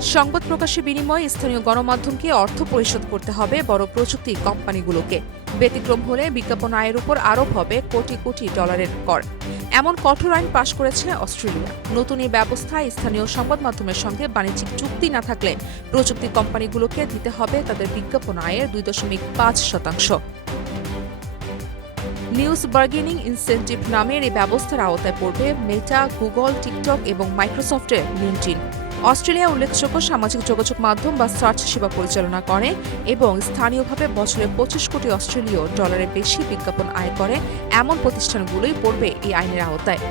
সংবাদ প্রকাশের বিনিময়ে স্থানীয় গণমাধ্যমকে অর্থ পরিশোধ করতে হবে বড় প্রযুক্তি কোম্পানিগুলোকে। ব্যতিক্রম হলে বিজ্ঞাপন আয়ের উপর আরোপ হবে কোটি কোটি ডলারের কর। এমন কঠোর আইন পাশ করেছে অস্ট্রেলিয়া। নতুন এই ব্যবস্থায় স্থানীয় সংবাদ মাধ্যমের সঙ্গে বাণিজ্যিক চুক্তি না থাকলে প্রযুক্তি কোম্পানিগুলোকে দিতে হবে তাদের বিজ্ঞাপন আয়ের 2.5%। নিউজ বার্গেনিং ইনসেন্টিভ নামের এই ব্যবস্থার আওতায় পড়বে মেটা, গুগল, টিকটক এবং মাইক্রোসফটের লিঙ্কডইন। অস্ট্রেলিয়া উল্লেখযোগ্য সামাজিক যোগাযোগ মাধ্যম বা সার্চ সেবা পরিচালনা করে এবং স্থানীয়ভাবে বছরে 25 কোটি অস্ট্রেলীয় ডলারের বেশি বিজ্ঞাপন আয় করে এমন প্রতিষ্ঠানগুলোই পড়বে এই আইনের আওতায়।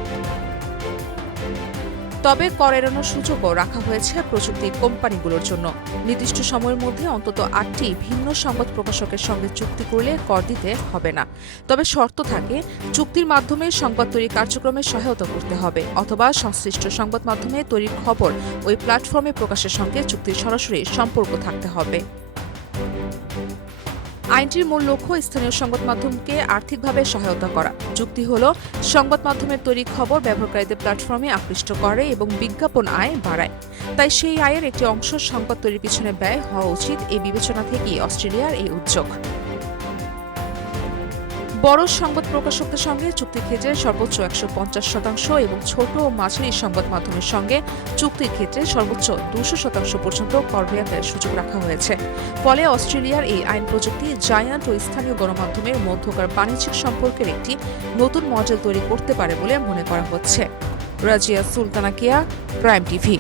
তবে কর এড়ানোর সুযোগও রাখা হয়েছে প্রযুক্তি কোম্পানিগুলোর জন্য। নির্দিষ্ট সময়ের মধ্যে অন্তত 8টি ভিন্ন সংবাদ প্রকাশকের সঙ্গে চুক্তি করলে কর দিতে হবে না। তবে শর্ত থাকে, চুক্তির মাধ্যমে সংবাদ তৈরি কার্যক্রমে সহায়তা করতে হবে অথবা সংশ্লিষ্ট সংবাদ মাধ্যমে তৈরির খবর ওই প্ল্যাটফর্মে প্রকাশের সঙ্গে চুক্তির সরাসরি সম্পর্ক থাকতে হবে। আইনটির মূল লক্ষ্য স্থানীয় সংবাদ মাধ্যমকে আর্থিকভাবে সহায়তা করা। যুক্তি হল, সংবাদ মাধ্যমের তৈরি খবর ব্যবহারকারীদের প্ল্যাটফর্মে আকৃষ্ট করে এবং বিজ্ঞাপন আয় বাড়ায়। তাই সেই আয়ের একটি অংশ সংবাদ তৈরির পিছনে ব্যয় হওয়া উচিত, এই বিবেচনা থেকেই অস্ট্রেলিয়ার এই উদ্যোগ। বড় সংবাদ প্রকাশকদের সঙ্গে চুক্তির ক্ষেত্রে সর্বোচ্চ 150% এবং ছোট ও মাঝারি সংবাদ মাধ্যমের সঙ্গে চুক্তির ক্ষেত্রে সর্বোচ্চ 200% পর্যন্ত কর রেয়াতের সুযোগ রাখা হয়েছে। ফলে অস্ট্রেলিয়ার এই আইন প্রযুক্তি জায়ান্ট ও স্থানীয় গণমাধ্যমের মধ্যকার বাণিজ্যিক সম্পর্কের একটি নতুন মডেল তৈরি করতে পারে বলে মনে করা হচ্ছে। রাজিয়া সুলতানা কেয়া, প্রাইম টিভি।